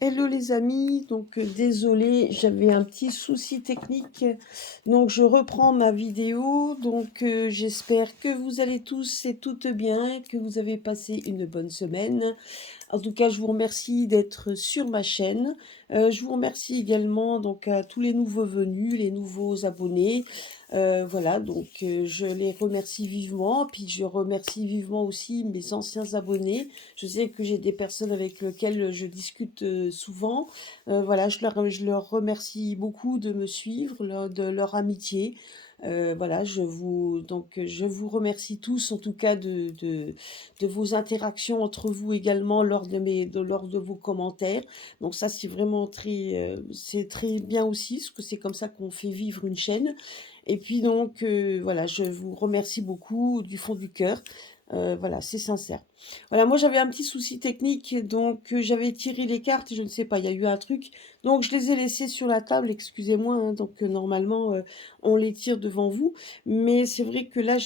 Hello les amis, donc désolée, j'avais un petit souci technique, donc je reprends ma vidéo, donc j'espère que vous allez tous et toutes bien, que vous avez passé une bonne semaine. En tout cas, je vous remercie d'être sur ma chaîne. Je vous remercie également donc à tous les nouveaux venus, les nouveaux abonnés. Voilà, donc je les remercie vivement. Puis je remercie vivement aussi mes anciens abonnés. Je sais que j'ai des personnes avec lesquelles je discute souvent. Voilà, je leur remercie beaucoup de me suivre, de leur amitié. Voilà, je vous remercie tous, en tout cas, de vos interactions entre vous également lors de vos commentaires. Donc ça, c'est vraiment c'est très bien aussi, parce que c'est comme ça qu'on fait vivre une chaîne. Et puis donc, voilà, je vous remercie beaucoup du fond du cœur. Voilà, c'est sincère. Voilà, moi j'avais un petit souci technique, donc j'avais tiré les cartes, je ne sais pas, il y a eu un truc, donc je les ai laissées sur la table, excusez-moi, hein, donc normalement on les tire devant vous, mais c'est vrai que là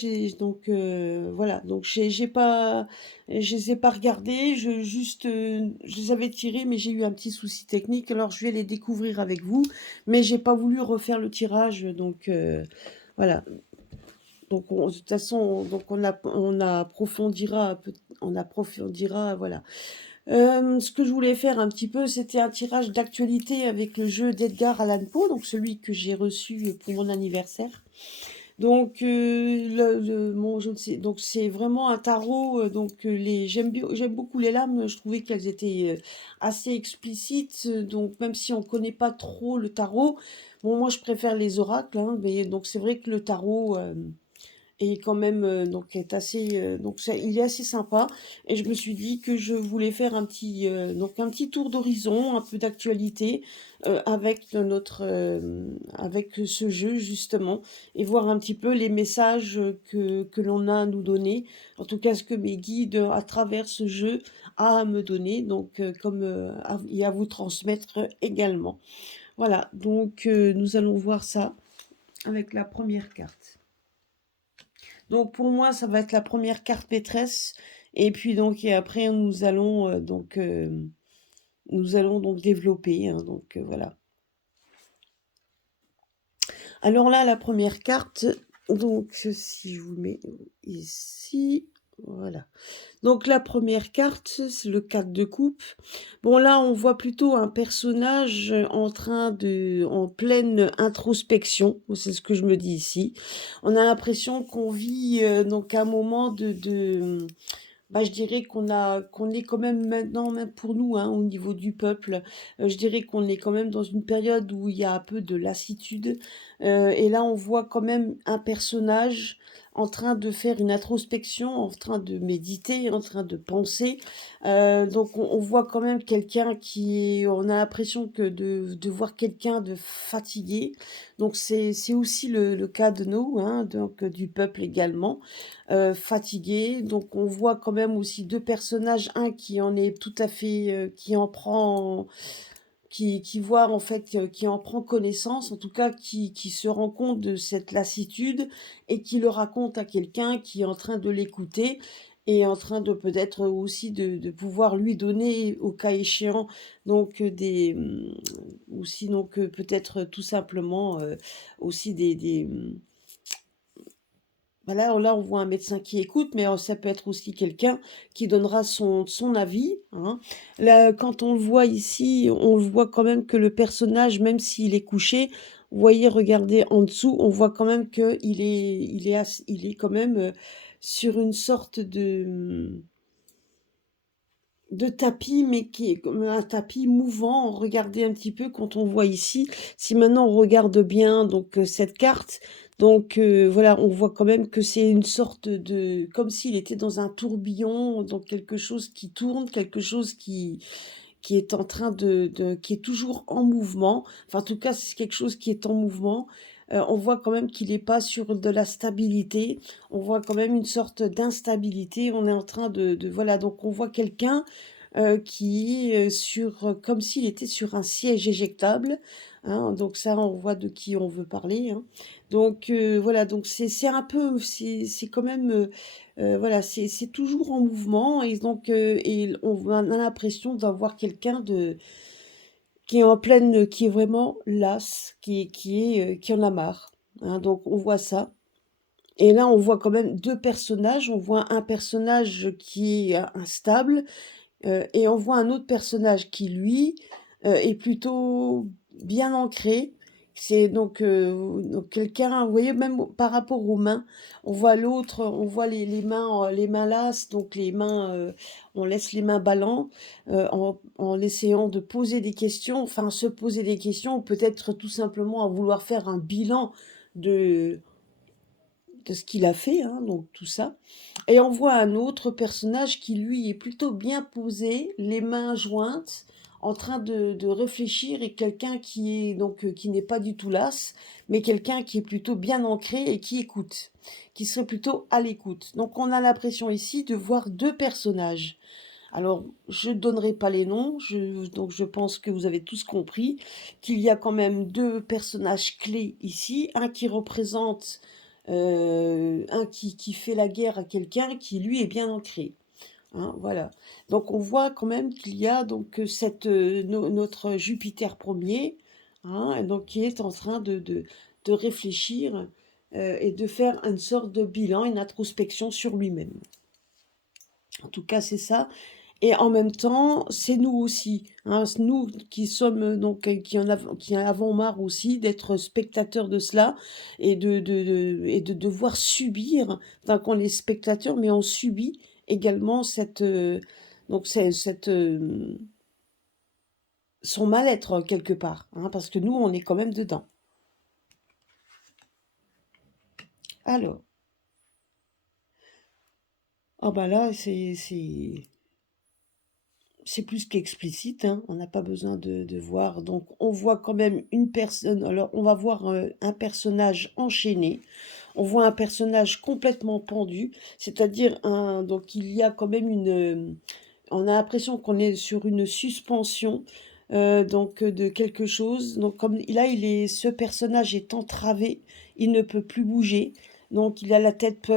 voilà, donc j'ai pas, je les ai pas regardées, je les avais tirées, mais j'ai eu un petit souci technique, alors je vais les découvrir avec vous, mais j'ai pas voulu refaire le tirage, donc voilà. Donc, de toute façon, donc on approfondira, voilà. Ce que je voulais faire un petit peu, c'était un tirage d'actualité avec le jeu d'Edgar Allan Poe, donc celui que j'ai reçu pour mon anniversaire. Donc, je ne sais, donc c'est vraiment un tarot. Donc, j'aime beaucoup les lames. Je trouvais qu'elles étaient assez explicites. Donc, même si on connaît pas trop le tarot, bon, moi je préfère les oracles, hein, mais donc c'est vrai que le tarot. Et quand même donc est assez il est assez sympa, et je me suis dit que je voulais faire un petit tour d'horizon, un peu d'actualité avec ce jeu justement, et voir un petit peu les messages que l'on a à nous donner, en tout cas ce que mes guides à travers ce jeu a à me donner, donc et à vous transmettre également. Voilà, donc nous allons voir ça avec la première carte. Donc pour moi, ça va être la première carte maîtresse. Et puis donc, et après, nous allons donc développer, hein, donc voilà. Alors là, la première carte, donc si je vous mets ici, voilà. Donc la première carte, c'est le 4 de coupe. Bon là, on voit plutôt un personnage en pleine introspection. C'est ce que je me dis ici. On a l'impression qu'on vit donc un moment bah, je dirais qu'on est quand même maintenant, même pour nous, hein, au niveau du peuple, je dirais qu'on est quand même dans une période où il y a un peu de lassitude. Et là, on voit quand même un personnage en train de faire une introspection, en train de méditer, en train de penser. Donc, on voit quand même quelqu'un on a l'impression que de voir quelqu'un de fatigué. Donc, c'est aussi le cas de nous, hein, donc du peuple également, fatigué. Donc on voit quand même aussi deux personnages, un qui en est tout à fait, qui voit en fait, qui en prend connaissance, en tout cas qui se rend compte de cette lassitude et qui le raconte à quelqu'un qui est en train de l'écouter et en train de peut-être aussi de pouvoir lui donner, au cas échéant, donc aussi donc peut-être tout simplement aussi bah là, on voit un médecin qui écoute, mais ça peut être aussi quelqu'un qui donnera son avis, hein. Là, quand on le voit ici, on voit quand même que le personnage, même s'il est couché, vous voyez, regardez en dessous, on voit quand même il est quand même sur une sorte de tapis, mais qui est comme un tapis mouvant. Regardez un petit peu quand on voit ici. Si maintenant on regarde bien donc cette carte, donc voilà, on voit quand même que c'est une sorte de, comme s'il était dans un tourbillon, donc quelque chose qui tourne, quelque chose qui est en train qui est toujours en mouvement. Enfin, en tout cas, c'est quelque chose qui est en mouvement. On voit quand même qu'il n'est pas sur de la stabilité. On voit quand même une sorte d'instabilité. On est en train voilà, donc on voit quelqu'un qui est comme s'il était sur un siège éjectable, hein. Donc ça, on voit de qui on veut parler, hein. Donc voilà, donc c'est un peu, c'est quand même, voilà, c'est toujours en mouvement, et donc et on a l'impression d'avoir quelqu'un qui est en pleine, qui est vraiment lasse, qui en a marre, hein, donc on voit ça. Et là, on voit quand même 2 personnages. On voit un personnage qui est instable, et on voit un autre personnage qui, lui, est plutôt bien ancré. C'est donc quelqu'un, vous voyez, même par rapport aux mains, on voit l'autre, on voit les mains lasses, donc les mains, on laisse les mains ballants, en essayant de poser des questions, enfin se poser des questions, ou peut-être tout simplement à vouloir faire un bilan de ce qu'il a fait, hein, donc tout ça. Et on voit un autre personnage qui, lui, est plutôt bien posé, les mains jointes, en train de réfléchir, et quelqu'un qui est donc qui n'est pas du tout las, mais quelqu'un qui est plutôt bien ancré et qui écoute, qui serait plutôt à l'écoute. Donc on a l'impression ici de voir 2 personnages. Alors, je ne donnerai pas les noms, donc je pense que vous avez tous compris qu'il y a quand même 2 personnages clés ici, un qui représente, un qui fait la guerre à quelqu'un qui, lui, est bien ancré, hein, voilà. Donc on voit quand même qu'il y a donc notre Jupiter premier, hein, donc qui est en train de réfléchir, et de faire une sorte de bilan, une introspection sur lui-même. En tout cas, c'est ça. Et en même temps, c'est nous aussi, hein, nous qui sommes qui en avons marre aussi d'être spectateurs de cela, et de devoir subir, enfin qu'on est spectateur, mais on subit également son mal-être quelque part, hein, parce que nous, on est quand même dedans. Alors, ah bah là, c'est plus qu'explicite, hein, on n'a pas besoin de voir. Donc, on voit quand même une personne. Alors, on va voir un personnage enchaîné. On voit un personnage complètement pendu, c'est-à-dire donc il y a quand même on a l'impression qu'on est sur une suspension, de quelque chose. Donc, comme là, ce personnage est entravé, il ne peut plus bouger. Donc, il a la tête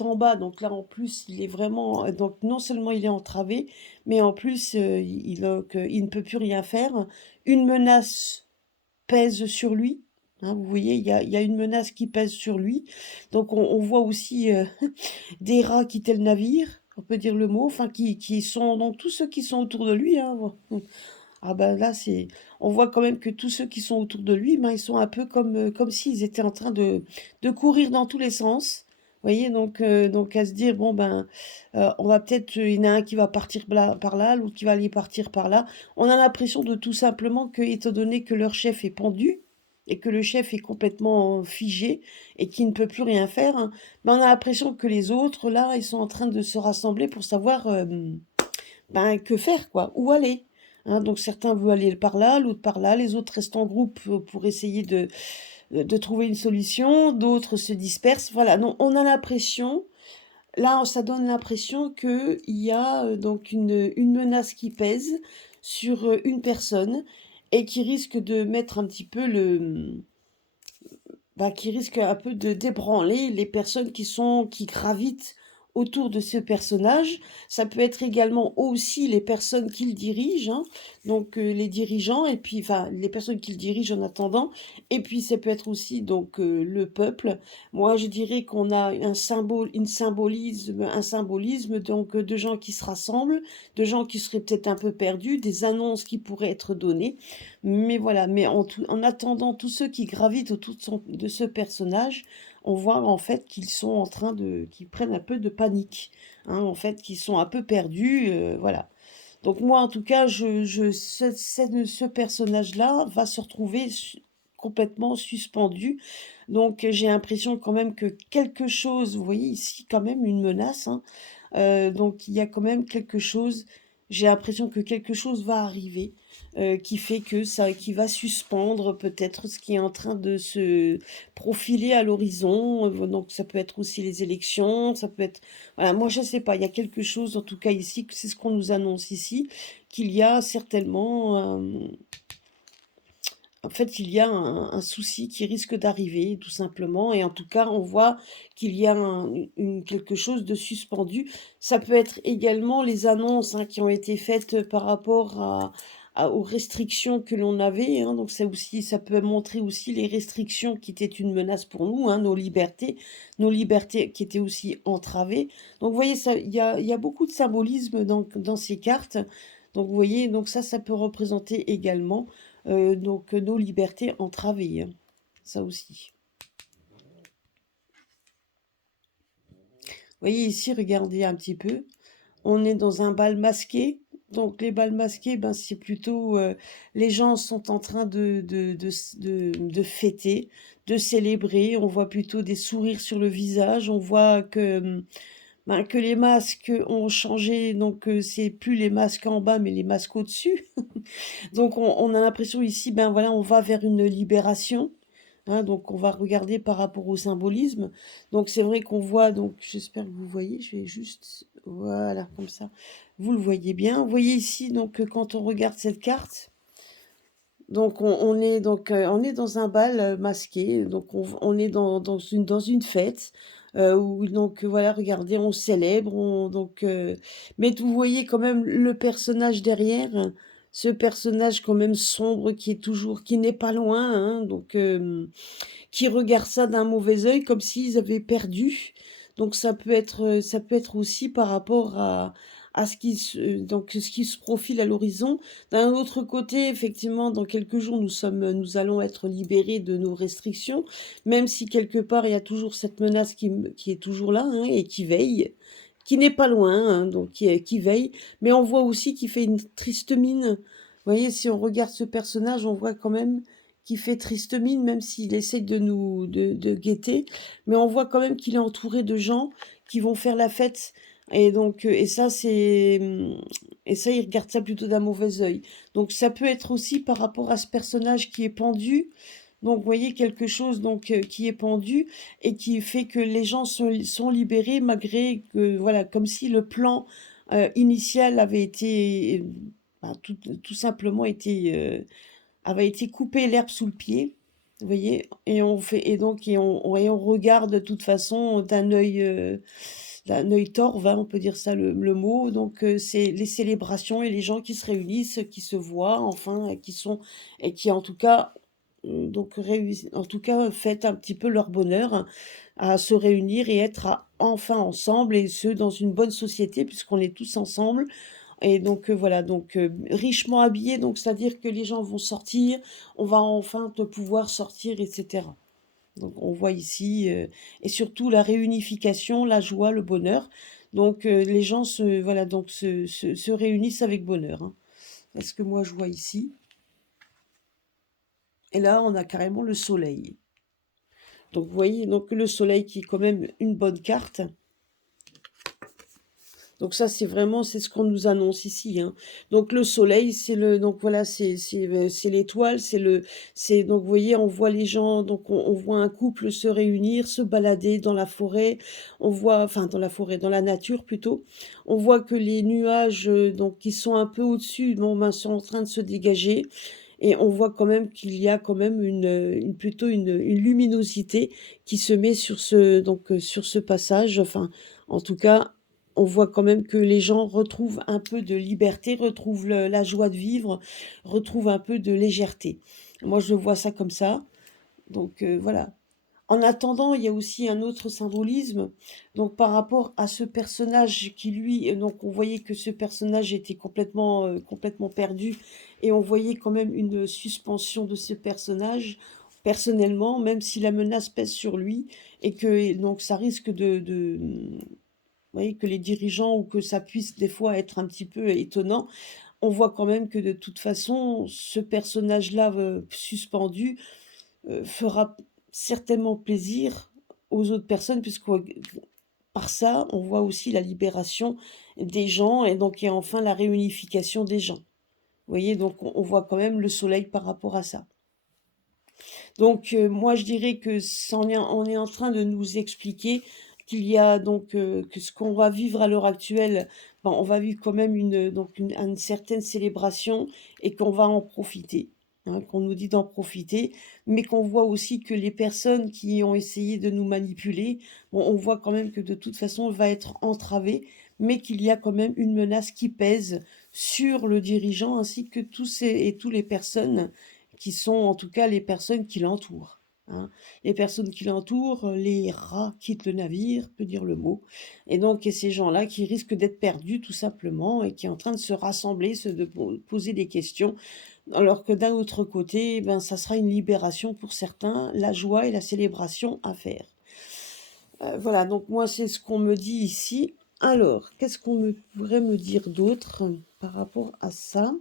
en bas. Donc là, en plus, il est vraiment, donc non seulement il est entravé, mais en plus, il ne peut plus rien faire. Une menace pèse sur lui, hein, vous voyez, il y a une menace qui pèse sur lui. Donc on voit aussi, des rats quitter le navire, on peut dire le mot, enfin qui sont donc tous ceux qui sont autour de lui, hein. Ah ben là, on voit quand même que tous ceux qui sont autour de lui, ben, ils sont un peu comme s'ils étaient en train de courir dans tous les sens. Vous voyez, donc à se dire, bon ben, on va peut-être, il y en a un qui va partir par là, l'autre qui va aller partir par là. On a l'impression de tout simplement que, étant donné que leur chef est pendu, et que le chef est complètement figé, et qui ne peut plus rien faire, hein, ben on a l'impression que les autres, là, ils sont en train de se rassembler pour savoir, ben, que faire, quoi, où aller. Hein, donc certains veulent aller par là, l'autre par là, les autres restent en groupe pour essayer de trouver une solution, d'autres se dispersent. Voilà, donc on a l'impression, là ça donne l'impression qu'il y a donc une menace qui pèse sur une personne, et qui risque de mettre un petit peu qui risque un peu de débranler les personnes qui gravitent autour de ce personnage. Ça peut être également aussi les personnes qu'il dirige, hein, donc les dirigeants, et puis enfin les personnes qu'il dirige en attendant, et puis ça peut être aussi donc le peuple. Moi, je dirais qu'on a un symbolisme donc de gens qui se rassemblent, de gens qui seraient peut-être un peu perdus, des annonces qui pourraient être données. Mais voilà, mais en attendant, tous ceux qui gravitent autour de ce personnage, on voit en fait qu'ils sont en train qu'ils prennent un peu de panique, hein, en fait, qu'ils sont un peu perdus, voilà. Donc moi, en tout cas, ce personnage-là va se retrouver complètement suspendu. Donc j'ai l'impression quand même que quelque chose, vous voyez ici quand même une menace, hein, donc il y a quand même quelque chose, j'ai l'impression que quelque chose va arriver, qui fait qui va suspendre peut-être ce qui est en train de se profiler à l'horizon. Donc ça peut être aussi les élections, ça peut être, voilà, moi je sais pas, il y a quelque chose en tout cas ici, c'est ce qu'on nous annonce ici, qu'il y a certainement, en fait, il y a un souci qui risque d'arriver, tout simplement, et en tout cas, on voit qu'il y a quelque chose de suspendu. Ça peut être également les annonces, hein, qui ont été faites par rapport aux restrictions que l'on avait, hein. Donc ça peut montrer aussi les restrictions qui étaient une menace pour nous, hein, nos libertés qui étaient aussi entravées. Donc vous voyez, il y a beaucoup de symbolisme dans ces cartes. Donc vous voyez, donc ça peut représenter également donc nos libertés entravées, hein. Ça aussi. Vous voyez ici, regardez un petit peu. On est dans un bal masqué. Donc les bals masqués, ben, c'est plutôt les gens sont en train de fêter, de célébrer. On voit plutôt des sourires sur le visage. On voit que les masques ont changé. Donc c'est plus les masques en bas, mais les masques au-dessus. Donc on a l'impression ici, ben voilà, on va vers une libération. Hein, donc on va regarder par rapport au symbolisme. Donc c'est vrai qu'on voit, donc j'espère que vous voyez, je vais juste, voilà, comme ça, vous le voyez bien. Vous voyez ici, donc quand on regarde cette carte, donc on est dans un bal masqué, donc on est dans une fête. Où donc voilà, regardez, on célèbre, mais vous voyez quand même le personnage derrière, hein, ce personnage quand même sombre qui n'est pas loin, hein, qui regardent ça d'un mauvais œil, comme s'ils avaient perdu. Donc ça peut être aussi par rapport à ce qui se profile à l'horizon. D'un autre côté, effectivement, dans quelques jours, nous allons être libérés de nos restrictions, même si quelque part, il y a toujours cette menace qui est toujours là, hein, et qui veille, qui n'est pas loin, hein, donc qui veille. Mais on voit aussi qu'il fait une triste mine. Vous voyez, si on regarde ce personnage, on voit quand même qui fait triste mine, même s'il essaie de guetter, mais on voit quand même qu'il est entouré de gens qui vont faire la fête. Et donc, et ça, il regarde ça plutôt d'un mauvais œil. Donc, ça peut être aussi par rapport à ce personnage qui est pendu. Donc, vous voyez quelque chose qui est pendu et qui fait que les gens sont libérés malgré que, voilà, comme si le plan initial avait été, tout simplement avait été coupé l'herbe sous le pied, vous voyez, et on regarde de toute façon d'un œil torve, hein, on peut dire ça le mot. Donc c'est les célébrations et les gens qui se réunissent, qui se voient, enfin, et qui en tout cas en tout cas fêtent un petit peu leur bonheur, hein, à se réunir et être enfin ensemble, et ce dans une bonne société puisqu'on est tous ensemble. Et donc voilà, donc richement habillés, donc c'est-à-dire que les gens vont sortir, on va enfin te pouvoir sortir, etc. Donc on voit ici, et surtout la réunification, la joie, le bonheur. Donc les gens voilà, donc se réunissent avec bonheur, hein. C'est ce que moi je vois ici. Et là, on a carrément le soleil. Donc vous voyez, donc le soleil qui est quand même une bonne carte. Donc ça, c'est ce qu'on nous annonce ici, hein. Donc le soleil, donc voilà, c'est l'étoile, donc vous voyez, on voit les gens, donc on voit un couple se réunir, se balader dans la forêt. Enfin dans la forêt, dans la nature plutôt. On voit que les nuages, donc qui sont un peu au-dessus, bon, ben, sont en train de se dégager. Et on voit quand même qu'il y a quand même plutôt une luminosité qui se met sur ce passage. Enfin, en tout cas, on voit quand même que les gens retrouvent un peu de liberté, retrouvent la joie de vivre, retrouvent un peu de légèreté. Moi, je vois ça comme ça. Donc voilà. En attendant, il y a aussi un autre symbolisme. Donc par rapport à ce personnage qui lui, donc on voyait que ce personnage était complètement perdu, et on voyait quand même une suspension de ce personnage personnellement, même si la menace pèse sur lui, et que donc ça risque vous voyez, que les dirigeants, ou que ça puisse des fois être un petit peu étonnant. On voit quand même que de toute façon, ce personnage-là suspendu fera certainement plaisir aux autres personnes, puisque par ça, on voit aussi la libération des gens, et enfin la réunification des gens. Vous voyez, donc on voit quand même le soleil par rapport à ça. Donc moi je dirais que on est en train de nous expliquer qu'il y a donc que ce qu'on va vivre à l'heure actuelle, ben, on va vivre quand même une certaine célébration, et qu'on va en profiter, hein, qu'on nous dit d'en profiter, mais qu'on voit aussi que les personnes qui ont essayé de nous manipuler, bon, on voit quand même que de toute façon, elle va être entravée, mais qu'il y a quand même une menace qui pèse sur le dirigeant ainsi que tous les personnes qui sont, en tout cas, les personnes qui l'entourent, hein. Les personnes qui l'entourent, les rats quittent le navire, peut dire le mot. Et donc, et ces gens-là qui risquent d'être perdus tout simplement et qui est en train de se rassembler, poser des questions, alors que d'un autre côté, ben, ça sera une libération pour certains, la joie et la célébration à faire. Voilà, donc moi, c'est ce qu'on me dit ici. Alors, qu'est-ce qu'on pourrait me dire d'autre par rapport à ça?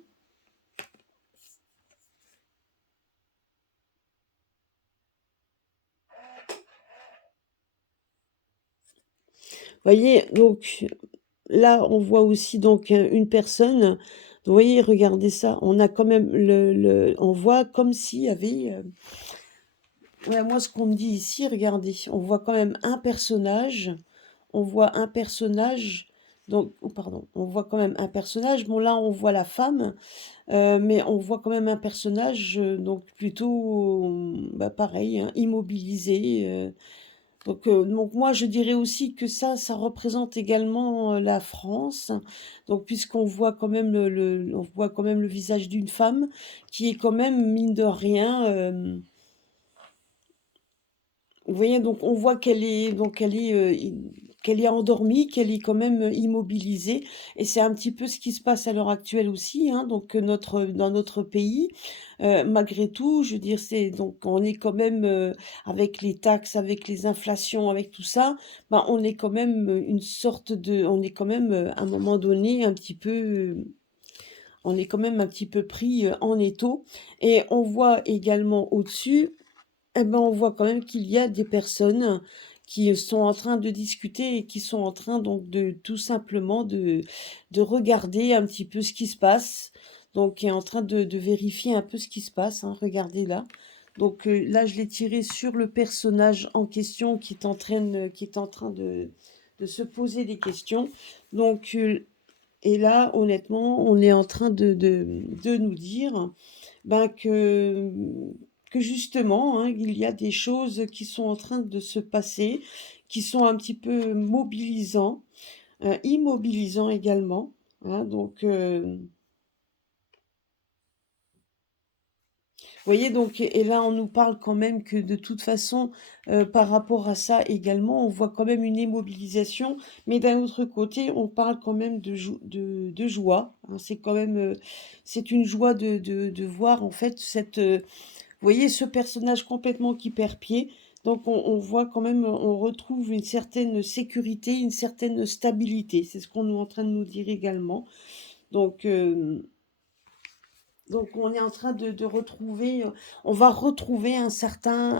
Voyez, donc là, on voit aussi donc une personne. Vous voyez, regardez ça. On a quand même on voit comme s'il y avait. Ouais, moi, ce qu'on me dit ici, regardez, on voit quand même un personnage. On voit un personnage. Donc, oh, pardon, on voit quand même un personnage. Bon, là, on voit la femme, mais on voit quand même un personnage, donc plutôt, bah, pareil, hein, immobilisé. Donc moi, je dirais aussi que ça représente également la France. Donc, puisqu'on voit quand même on voit quand même le visage d'une femme qui est quand même, mine de rien, vous voyez, donc on voit qu'elle est endormie, qu'elle est quand même immobilisée. Et c'est un petit peu ce qui se passe à l'heure actuelle aussi, hein, donc dans notre pays. Malgré tout, je veux dire, donc on est quand même avec les taxes, avec les inflations, avec tout ça, ben, on est quand même on est quand même à un moment donné un petit peu, on est quand même un petit peu pris en étau. Et on voit également au-dessus, eh ben, on voit quand même qu'il y a des personnes qui sont en train de discuter et qui sont en train donc de tout simplement de regarder un petit peu ce qui se passe. Donc, qui est en train de vérifier un peu ce qui se passe, hein. Regardez là. Donc là, je l'ai tiré sur le personnage en question qui est en train de se poser des questions. Donc, et là, honnêtement, on est en train de nous dire ben, que justement, hein, il y a des choses qui sont en train de se passer, qui sont un petit peu mobilisants, immobilisants également, hein. Donc, vous voyez, donc, et là, on nous parle quand même que de toute façon, par rapport à ça également, on voit quand même une immobilisation, mais d'un autre côté, on parle quand même de joie, hein. C'est quand même, c'est une joie de voir en fait vous voyez ce personnage complètement qui perd pied. Donc on voit quand même, on retrouve une certaine sécurité, une certaine stabilité. C'est ce qu'on est en train de nous dire également. Donc, donc on est en train de retrouver, on va retrouver un certain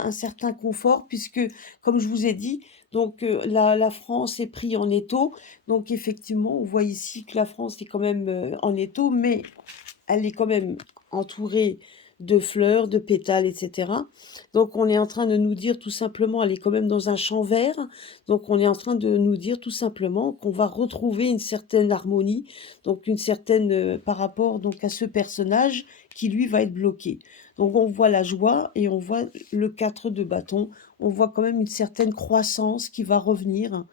confort puisque, comme je vous ai dit, donc la France est prise en étau. Donc effectivement, on voit ici que la France est quand même en étau, mais elle est quand même entourée de fleurs, de pétales, etc. Donc on est en train de nous dire tout simplement, elle est quand même dans un champ vert. Donc on est en train de nous dire tout simplement qu'on va retrouver une certaine harmonie, donc une certaine par rapport donc à ce personnage qui lui va être bloqué. Donc on voit la joie et on voit le 4 de bâton. On voit quand même une certaine croissance qui va revenir.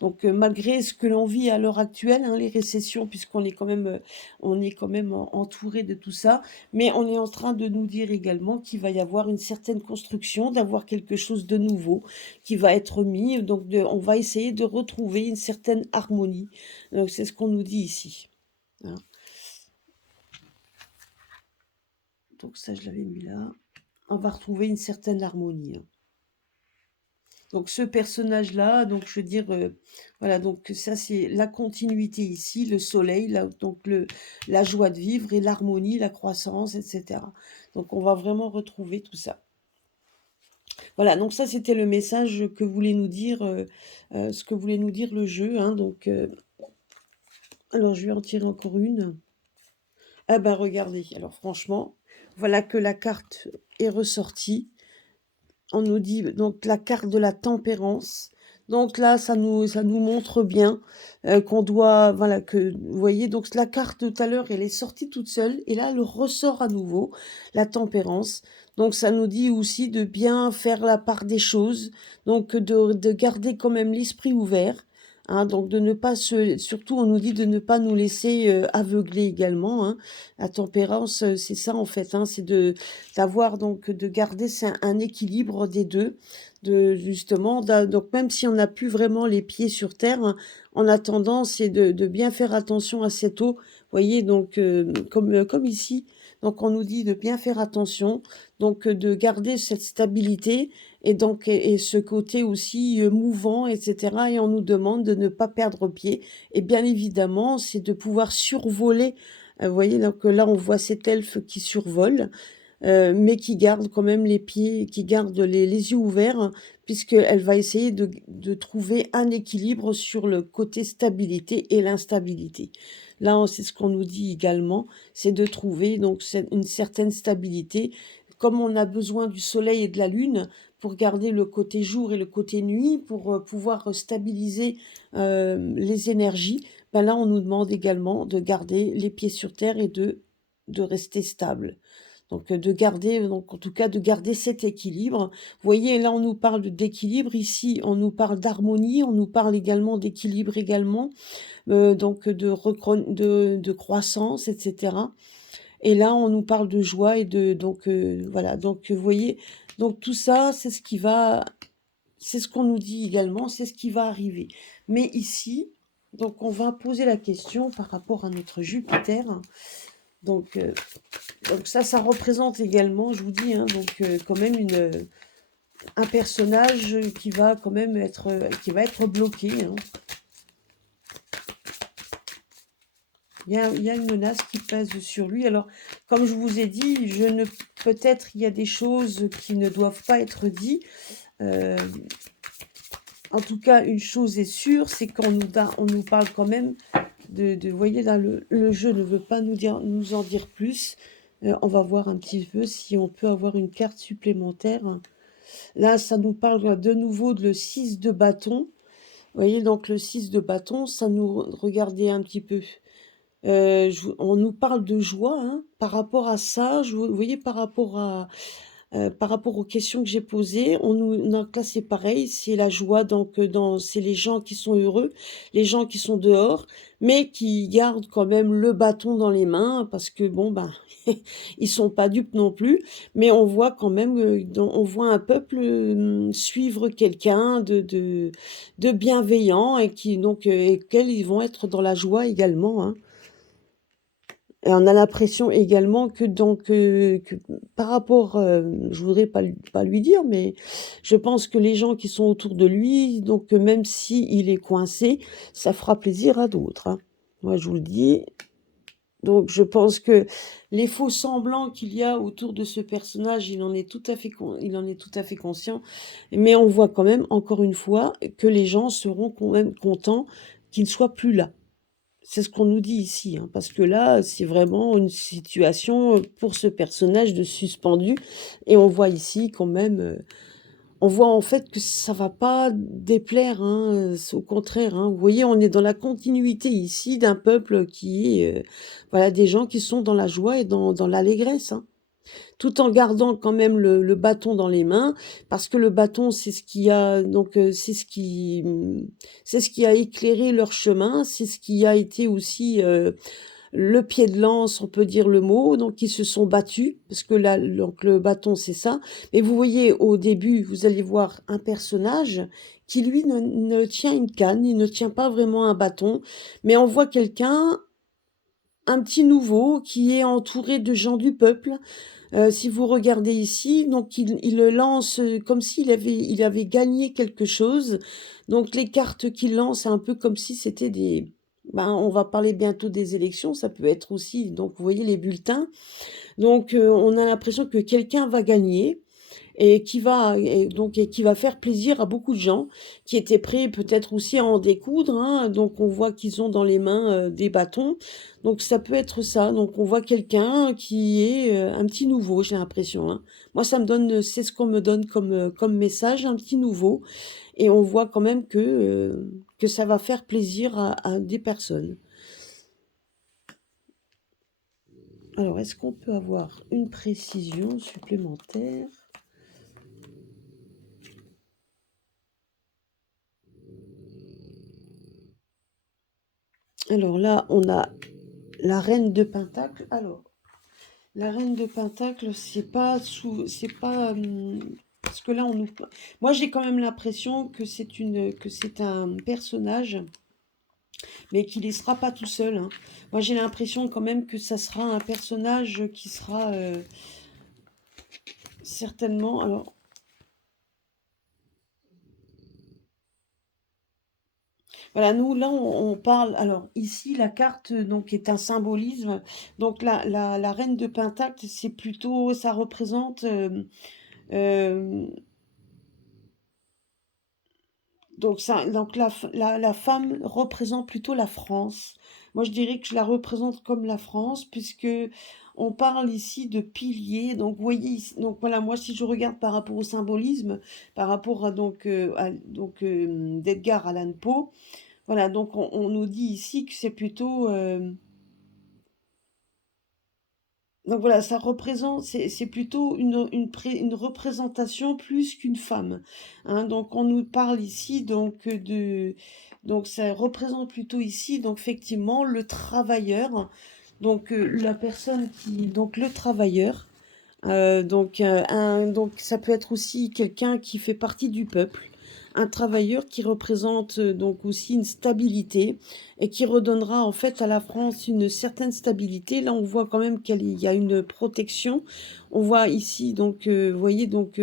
Donc malgré ce que l'on vit à l'heure actuelle, hein, les récessions, puisqu'on est quand même on est quand même entouré de tout ça, mais on est en train de nous dire également qu'il va y avoir une certaine construction, d'avoir quelque chose de nouveau qui va être mis. Donc, on va essayer de retrouver une certaine harmonie. Donc, c'est ce qu'on nous dit ici, hein. Donc, ça, je l'avais mis là. On va retrouver une certaine harmonie, hein. Donc ce personnage-là, donc je veux dire, voilà, donc ça c'est la continuité ici, le soleil, donc la joie de vivre et l'harmonie, la croissance, etc. Donc on va vraiment retrouver tout ça. Voilà, donc ça c'était le message que voulait nous dire, ce que voulait nous dire le jeu, hein. Donc, alors je vais en tirer encore une. Ah ben regardez, alors franchement, voilà que la carte est ressortie. On nous dit donc la carte de la tempérance. Donc là, ça nous montre bien qu'on doit, voilà, que vous voyez, donc la carte tout à l'heure, elle est sortie toute seule, et là, elle ressort à nouveau, la tempérance. Donc ça nous dit aussi de bien faire la part des choses, donc de garder quand même l'esprit ouvert, hein, donc de ne pas surtout on nous dit de ne pas nous laisser, aveugler également, hein. La tempérance, c'est ça en fait, hein, c'est d'avoir donc de garder c'est un équilibre des 2, de justement donc même si on n'a plus vraiment les pieds sur terre, hein, en attendant, c'est de bien faire attention à cette eau. Vous voyez donc, comme ici, donc on nous dit de bien faire attention, donc de garder cette stabilité et donc et ce côté aussi, mouvant et cetera et on nous demande de ne pas perdre pied et bien évidemment, c'est de pouvoir survoler, vous voyez? Donc là, on voit cet elfe qui survole, mais qui garde quand même les pieds qui garde les yeux ouverts, hein, puisqu'elle va essayer de trouver un équilibre sur le côté stabilité et l'instabilité. Là, c'est ce qu'on nous dit également, c'est de trouver donc une certaine stabilité. Comme on a besoin du soleil et de la lune pour garder le côté jour et le côté nuit, pour pouvoir stabiliser les énergies, ben là, on nous demande également de garder les pieds sur terre et de rester stable. Donc, de garder, donc en tout cas de garder cet équilibre. Vous voyez, là, on nous parle d'équilibre, ici, on nous parle d'harmonie, on nous parle également d'équilibre également, donc de croissance, et cetera. Et là, on nous parle de joie et donc voilà. Donc, vous voyez, donc tout ça, c'est ce qu'on nous dit également, c'est ce qui va arriver. Mais ici, donc on va poser la question par rapport à notre Jupiter. Donc, donc ça représente également, je vous dis, hein, donc quand même un personnage qui va quand même être bloqué, hein. Il y a une menace qui pèse sur lui. Alors, comme je vous ai dit, peut-être il y a des choses qui ne doivent pas être dites. En tout cas, une chose est sûre, c'est on nous parle quand même vous voyez là, le jeu ne veut pas nous en dire plus. On va voir un petit peu si on peut avoir une carte supplémentaire. Là, ça nous parle de nouveau de le 6 de bâton. Vous voyez, donc le 6 de bâton, ça nous... Regardez un petit peu. On nous parle de joie, hein, par rapport à ça. Vous voyez, par rapport aux questions que j'ai posées, donc là c'est pareil, c'est la joie, donc c'est les gens qui sont heureux, les gens qui sont dehors, mais qui gardent quand même le bâton dans les mains, parce que bon, ben, ils sont pas dupes non plus, mais on voit quand même, on voit un peuple suivre quelqu'un de bienveillant et qui donc, et qu'ils ils vont être dans la joie également, hein. Et on a l'impression également que donc, que par rapport, je voudrais pas lui dire, mais je pense que les gens qui sont autour de lui, donc même s'il est coincé, ça fera plaisir à d'autres, hein. Moi, je vous le dis. Donc je pense que les faux semblants qu'il y a autour de ce personnage, il en est tout à fait conscient. Mais on voit quand même, encore une fois, que les gens seront quand même contents qu'il ne soit plus là. C'est ce qu'on nous dit ici, hein, parce que là, c'est vraiment une situation, pour ce personnage de suspendu et on voit ici quand même, on voit en fait que ça va pas déplaire, hein, c'est au contraire, hein. Vous voyez, on est dans la continuité ici d'un peuple qui est, voilà, des gens qui sont dans la joie et dans l'allégresse, hein, tout en gardant quand même le bâton dans les mains, parce que le bâton, c'est ce qui a donc, c'est ce qui a éclairé leur chemin, c'est ce qui a été aussi, le pied de lance, on peut dire le mot, donc ils se sont battus, parce que là, donc le bâton, c'est ça. Mais vous voyez, au début, vous allez voir un personnage qui, lui, ne tient une canne, il ne tient pas vraiment un bâton, mais on voit quelqu'un, un petit nouveau, qui est entouré de gens du peuple. Si vous regardez ici, donc il le lance comme il avait gagné quelque chose. Donc les cartes qu'il lance, c'est un peu comme si c'était des... Ben, on va parler bientôt des élections, ça peut être aussi, donc vous voyez les bulletins. Donc on a l'impression que quelqu'un va gagner et qui va faire plaisir à beaucoup de gens qui étaient prêts peut-être aussi à en découdre, hein. Donc on voit qu'ils ont dans les mains des bâtons. Donc ça peut être ça. Donc on voit quelqu'un qui est un petit nouveau, j'ai l'impression, hein. Moi, c'est ce qu'on me donne comme message, un petit nouveau. Et on voit quand même que ça va faire plaisir à des personnes. Alors, est-ce qu'on peut avoir une précision supplémentaire? Alors là, on a la reine de Pentacle. Alors, la reine de Pentacle, c'est pas, parce que là, moi, j'ai quand même l'impression que c'est un personnage, mais qu'il ne sera pas tout seul, hein. Moi, j'ai l'impression quand même que ça sera un personnage qui sera certainement. Alors, voilà, nous, là, on parle. Alors, ici, la carte, donc, est un symbolisme. Donc, la reine de Pentacle, c'est plutôt, ça représente. Euh, donc la femme représente plutôt la France. Moi, je dirais que je la représente comme la France, puisque on parle ici de piliers. Donc, vous voyez, donc voilà, moi, si je regarde par rapport au symbolisme, par rapport d'Edgar Allan Poe, voilà, donc on nous dit ici que c'est plutôt. Donc voilà, ça représente, c'est plutôt une représentation plus qu'une femme, hein. Donc on nous parle ici donc ça représente plutôt ici donc effectivement le travailleur, donc la personne donc le travailleur, donc ça peut être aussi quelqu'un qui fait partie du peuple, un travailleur qui représente donc aussi une stabilité et qui redonnera en fait à la France une certaine stabilité. Là, on voit quand même qu'il y a une protection. On voit ici donc, vous voyez donc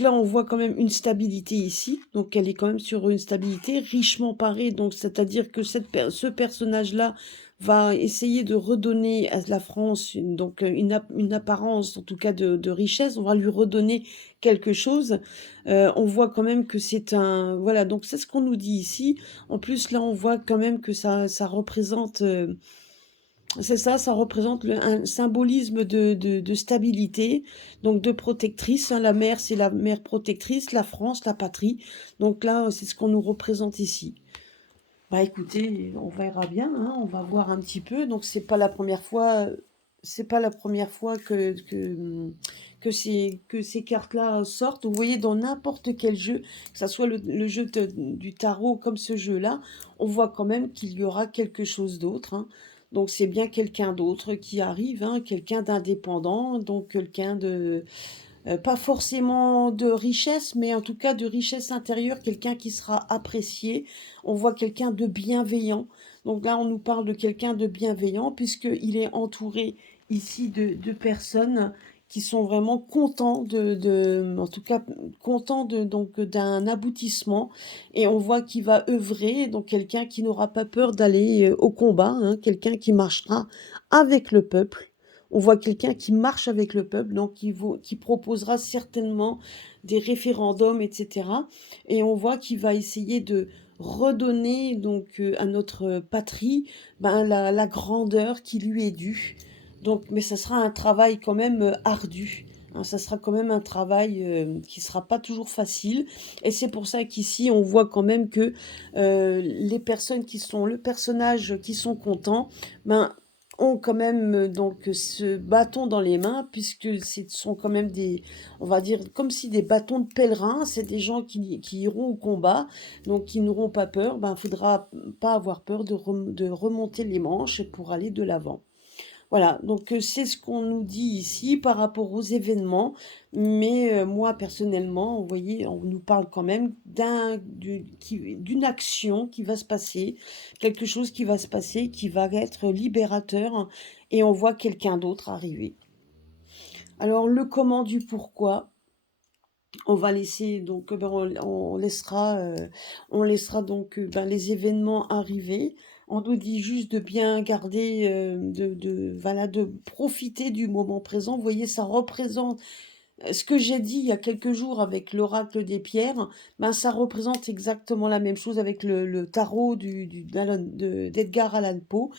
là, on voit quand même une stabilité ici. Donc, elle est quand même sur une stabilité richement parée. Donc, c'est-à-dire que ce personnage-là va essayer de redonner à la France une apparence, en tout cas de richesse. On va lui redonner quelque chose. On voit quand même que c'est un... Voilà, donc c'est ce qu'on nous dit ici. En plus, là, on voit quand même que ça représente... c'est ça, ça représente un symbolisme de stabilité, donc de protectrice, hein. La mère, c'est la mère protectrice, la France, la patrie. Donc là, c'est ce qu'on nous représente ici. Bah écoutez, on verra bien, hein, on va voir un petit peu. Donc c'est pas la première fois que ces cartes-là sortent. Vous voyez, dans n'importe quel jeu, que ce soit le jeu du tarot comme ce jeu-là, on voit quand même qu'il y aura quelque chose d'autre, hein. Donc c'est bien quelqu'un d'autre qui arrive, hein, quelqu'un d'indépendant, donc quelqu'un de pas forcément de richesse, mais en tout cas de richesse intérieure, quelqu'un qui sera apprécié. On voit quelqu'un de bienveillant. Donc là, on nous parle de quelqu'un de bienveillant, puisqu'il est entouré ici de personnes qui sont vraiment contents en tout cas contents donc d'un aboutissement. Et on voit qu'il va œuvrer, donc quelqu'un qui n'aura pas peur d'aller au combat, hein, quelqu'un qui marchera avec le peuple. On voit quelqu'un qui marche avec le peuple, donc qui proposera certainement des référendums, etc. Et on voit qu'il va essayer de redonner donc à notre patrie ben, la grandeur qui lui est due. Donc, mais ça sera un travail quand même ardu, hein. Ça sera quand même un travail qui sera pas toujours facile. Et c'est pour ça qu'ici, on voit quand même que les personnes qui sont le personnage qui sont contents, ben, ont quand même donc ce bâton dans les mains, puisque ce sont quand même on va dire, comme si des bâtons de pèlerins. C'est des gens qui iront au combat, donc qui n'auront pas peur. Ben, faudra pas avoir peur de remonter les manches pour aller de l'avant. Voilà, donc c'est ce qu'on nous dit ici par rapport aux événements, mais moi personnellement, vous voyez, on nous parle quand même d'une action qui va se passer, quelque chose qui va se passer, qui va être libérateur, hein, et on voit quelqu'un d'autre arriver. Alors le comment du pourquoi, on va laisser donc on laissera donc ben, les événements arriver. On nous dit juste de bien garder, voilà, de profiter du moment présent. Vous voyez, ça représente ce que j'ai dit il y a quelques jours avec l'oracle des pierres. Ben, ça représente exactement la même chose avec le tarot d'Edgar Allan Poe.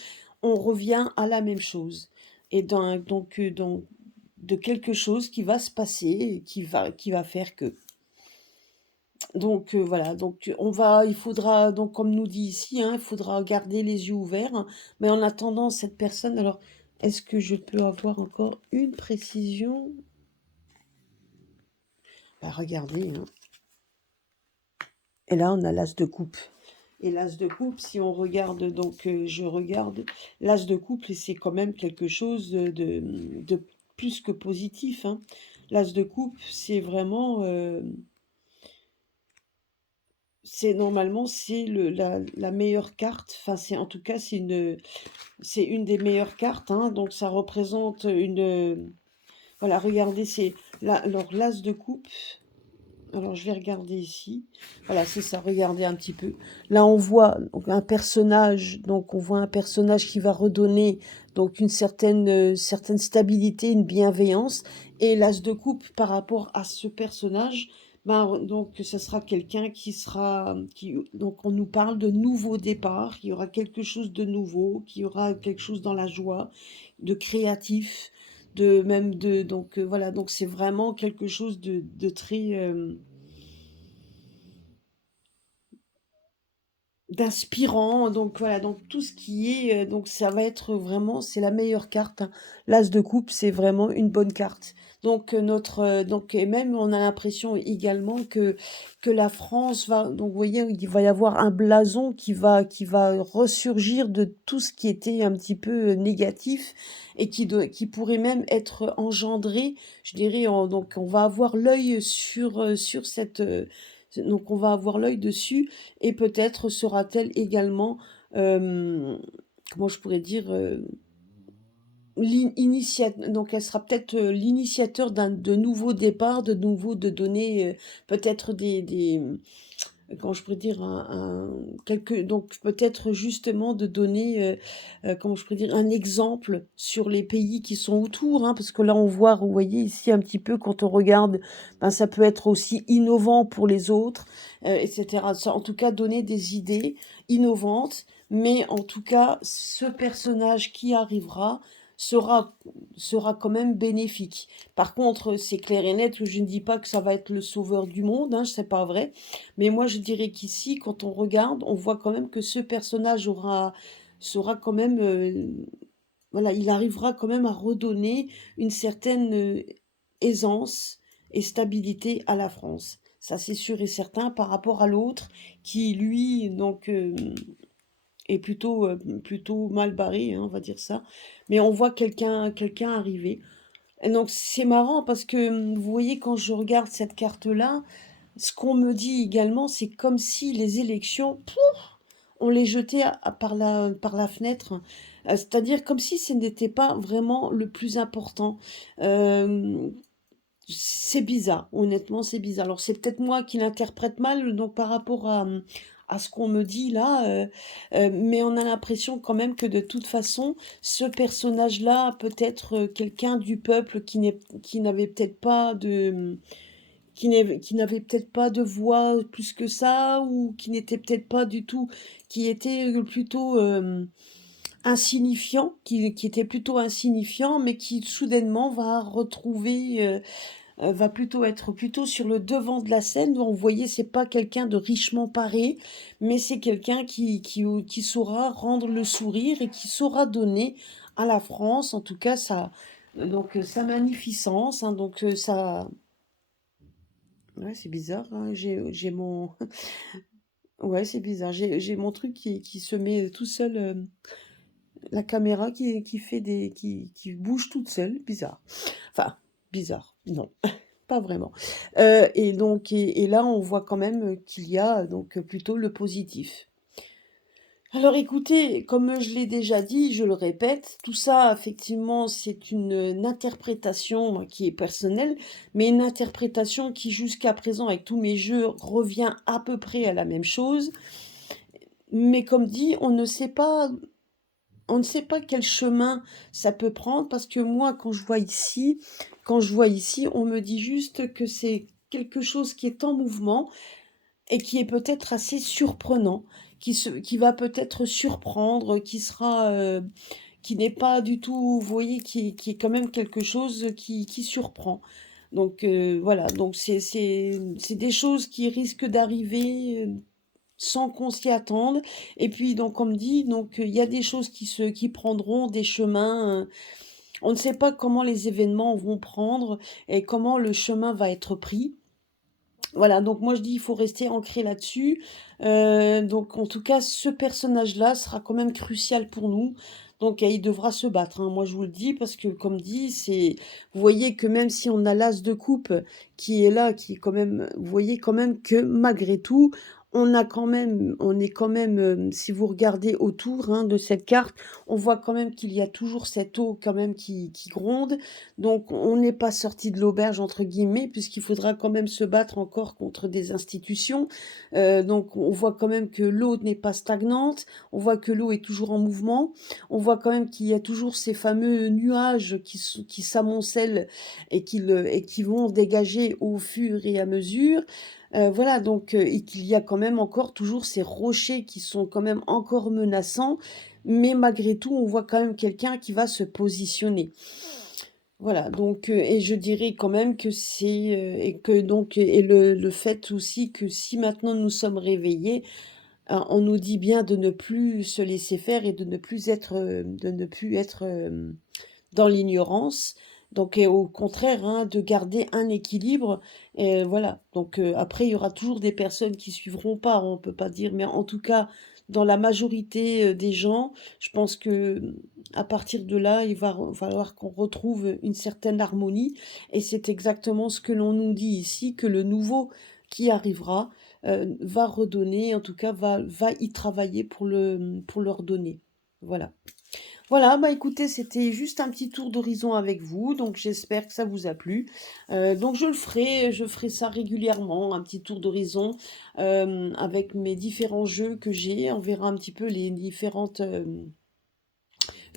On revient à la même chose. Et de quelque chose qui va se passer, et qui va faire que. Donc voilà, donc il faudra, donc comme nous dit ici, hein, il faudra garder les yeux ouverts, hein. Mais en attendant, cette personne, alors, est-ce que je peux avoir encore une précision? Bah, regardez, hein. Et là, on a l'as de coupe. Et l'as de coupe, si on regarde, donc je regarde, l'as de couple, et c'est quand même quelque chose de plus que positif, hein. L'as de coupe, c'est vraiment, c'est normalement, c'est la meilleure carte, enfin c'est en tout cas, c'est une des meilleures cartes, hein, donc ça représente voilà, regardez, c'est alors l'as de coupe. Alors, je vais regarder ici. Voilà, c'est ça, regardez un petit peu. Là, on voit donc un personnage, donc on voit un personnage qui va redonner donc une certaine stabilité, une bienveillance. Et l'as de coupe par rapport à ce personnage, ben, donc ce sera quelqu'un donc on nous parle de nouveau départ, il y aura quelque chose de nouveau, qu'il y aura quelque chose dans la joie, de créatif, donc voilà, donc c'est vraiment quelque chose de très, d'inspirant, donc voilà, donc tout ce qui est, donc ça va être vraiment, c'est la meilleure carte, hein. L'as de coupe, c'est vraiment une bonne carte. Donc donc et même on a l'impression également que la France va, donc vous voyez, il va y avoir un blason qui va ressurgir de tout ce qui était un petit peu négatif et qui pourrait même être engendré, je dirais, donc on va avoir l'œil sur donc on va avoir l'œil dessus, et peut-être sera-t-elle également, comment je pourrais dire, donc elle sera peut-être l'initiateur de nouveaux départs, de donner peut-être comment je pourrais dire, donc peut-être justement de donner, comment je pourrais dire, un exemple sur les pays qui sont autour, hein, parce que là on voit, vous voyez ici un petit peu quand on regarde, ben, ça peut être aussi innovant pour les autres, etc. En tout cas, donner des idées innovantes, mais en tout cas, ce personnage qui arrivera sera, sera quand même bénéfique. Par contre, c'est clair et net que je ne dis pas que ça va être le sauveur du monde, hein, c'est pas vrai. Mais moi, je dirais qu'ici, quand on regarde, on voit quand même que ce personnage sera quand même, voilà, il arrivera quand même à redonner une certaine aisance et stabilité à la France. Ça, c'est sûr et certain par rapport à l'autre qui, lui, donc, est plutôt mal barré, hein, on va dire ça. Mais on voit quelqu'un arriver. Et donc, c'est marrant parce que, vous voyez, quand je regarde cette carte-là, ce qu'on me dit également, c'est comme si les élections, pouf, on les jetait par la fenêtre. C'est-à-dire comme si ce n'était pas vraiment le plus important. Euh, c'est bizarre, honnêtement, c'est bizarre. Alors, c'est peut-être moi qui l'interprète mal, donc par rapport à ce qu'on me dit là, mais on a l'impression quand même que de toute façon, ce personnage-là peut être quelqu'un du peuple qui n'avait peut-être pas qui n'avait peut-être pas de voix plus que ça, ou qui n'était peut-être pas du tout, qui était plutôt insignifiant, qui était plutôt insignifiant, mais qui soudainement va retrouver, va plutôt être plutôt sur le devant de la scène. Donc, vous voyez, c'est pas quelqu'un de richement paré, mais c'est quelqu'un qui saura rendre le sourire et qui saura donner à la France, en tout cas, sa magnificence, hein, donc ça. Ouais, c'est bizarre, hein, j'ai mon ouais, c'est bizarre, j'ai mon truc qui se met tout seul, la caméra qui fait qui bouge toute seule, bizarre. Enfin, bizarre, non, pas vraiment. Et là, on voit quand même, qu'il y a donc plutôt le positif. Alors écoutez, comme je l'ai déjà dit, je le répète, tout ça, effectivement, c'est une interprétation moi, qui est personnelle, mais une interprétation qui, jusqu'à présent, avec tous mes jeux, revient à peu près à la même chose. Mais comme dit, on ne sait pas quel chemin ça peut prendre, parce que moi, quand je vois ici, on me dit juste que c'est quelque chose qui est en mouvement et qui est peut-être assez surprenant, qui va peut-être surprendre, qui n'est pas du tout, vous voyez, qui est quand même quelque chose qui surprend. Donc voilà, donc c'est des choses qui risquent d'arriver sans qu'on s'y attende. Et puis donc comme dit, donc il y a des choses qui prendront des chemins. On ne sait pas comment les événements vont prendre et comment le chemin va être pris. Voilà, donc moi je dis: «Il faut rester ancré là-dessus». Donc en tout cas, ce personnage-là sera quand même crucial pour nous. Donc il devra se battre, hein. Moi je vous le dis parce que comme dit, c'est vous voyez que même si on a l'as de coupe qui est là, qui est quand même vous voyez quand même que malgré tout, on est quand même, si vous regardez autour, hein, de cette carte, on voit quand même qu'il y a toujours cette eau quand même qui gronde. Donc on n'est pas sorti de «l'auberge» entre guillemets, puisqu'il faudra quand même se battre encore contre des institutions. Donc on voit quand même que l'eau n'est pas stagnante, on voit que l'eau est toujours en mouvement, on voit quand même qu'il y a toujours ces fameux nuages qui s'amoncellent et qui vont dégager au fur et à mesure. Voilà donc et qu'il y a quand même encore toujours ces rochers qui sont quand même encore menaçants, mais malgré tout, on voit quand même quelqu'un qui va se positionner. Voilà, donc et je dirais quand même que c'est, et que donc et le fait aussi que si maintenant nous sommes réveillés, on nous dit bien de ne plus se laisser faire et de ne plus être, dans l'ignorance. Donc et au contraire, hein, de garder un équilibre et voilà. Donc après il y aura toujours des personnes qui suivront pas, on peut pas dire, mais en tout cas, dans la majorité, des gens, je pense que, à partir de là, il va falloir qu'on retrouve une certaine harmonie et c'est exactement ce que l'on nous dit ici, que le nouveau qui arrivera, va redonner, en tout cas va y travailler pour leur donner. Voilà. Voilà, bah, écoutez, c'était juste un petit tour d'horizon avec vous, donc j'espère que ça vous a plu. Donc je ferai ça régulièrement, un petit tour d'horizon, avec mes différents jeux que j'ai. On verra un petit peu les différentes,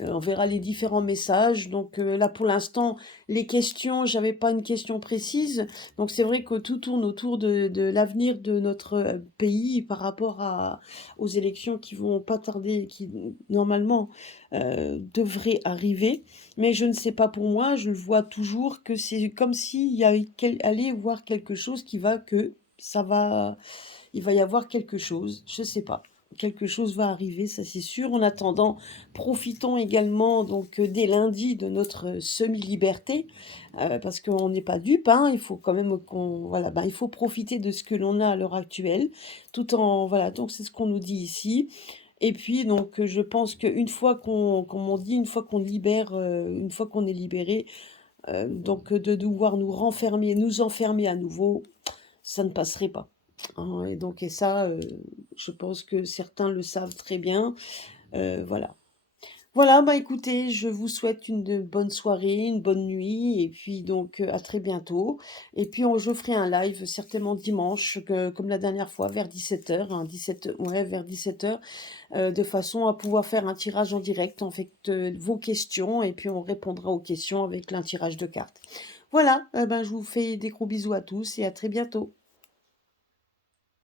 on verra les différents messages. Donc là, pour l'instant, les questions, j'avais pas une question précise. Donc c'est vrai que tout tourne autour de l'avenir de notre pays par rapport aux élections qui vont pas tarder, qui normalement devraient arriver. Mais je ne sais pas pour moi, je le vois toujours que c'est comme s'il y avait allait voir quelque chose qui va que ça va, il va y avoir quelque chose, je sais pas. Quelque chose va arriver, ça c'est sûr. En attendant, profitons également donc dès lundi de notre semi-liberté, parce qu'on n'est pas dupe, hein. Il faut quand même qu'on voilà, ben, il faut profiter de ce que l'on a à l'heure actuelle, tout en voilà, donc c'est ce qu'on nous dit ici. Et puis donc je pense qu'une fois qu'on comme on dit, une fois qu'on libère, une fois qu'on est libéré, donc de devoir nous enfermer à nouveau, ça ne passerait pas, hein. Et donc et ça, je pense que certains le savent très bien, voilà. Voilà, bah, écoutez, je vous souhaite une bonne soirée, une bonne nuit et puis donc à très bientôt et puis je ferai un live certainement dimanche comme la dernière fois vers 17h, hein, 17 ouais, vers 17h, de façon à pouvoir faire un tirage en direct, en fait, vos questions et puis on répondra aux questions avec un tirage de cartes. Voilà, ben, je vous fais des gros bisous à tous et à très bientôt.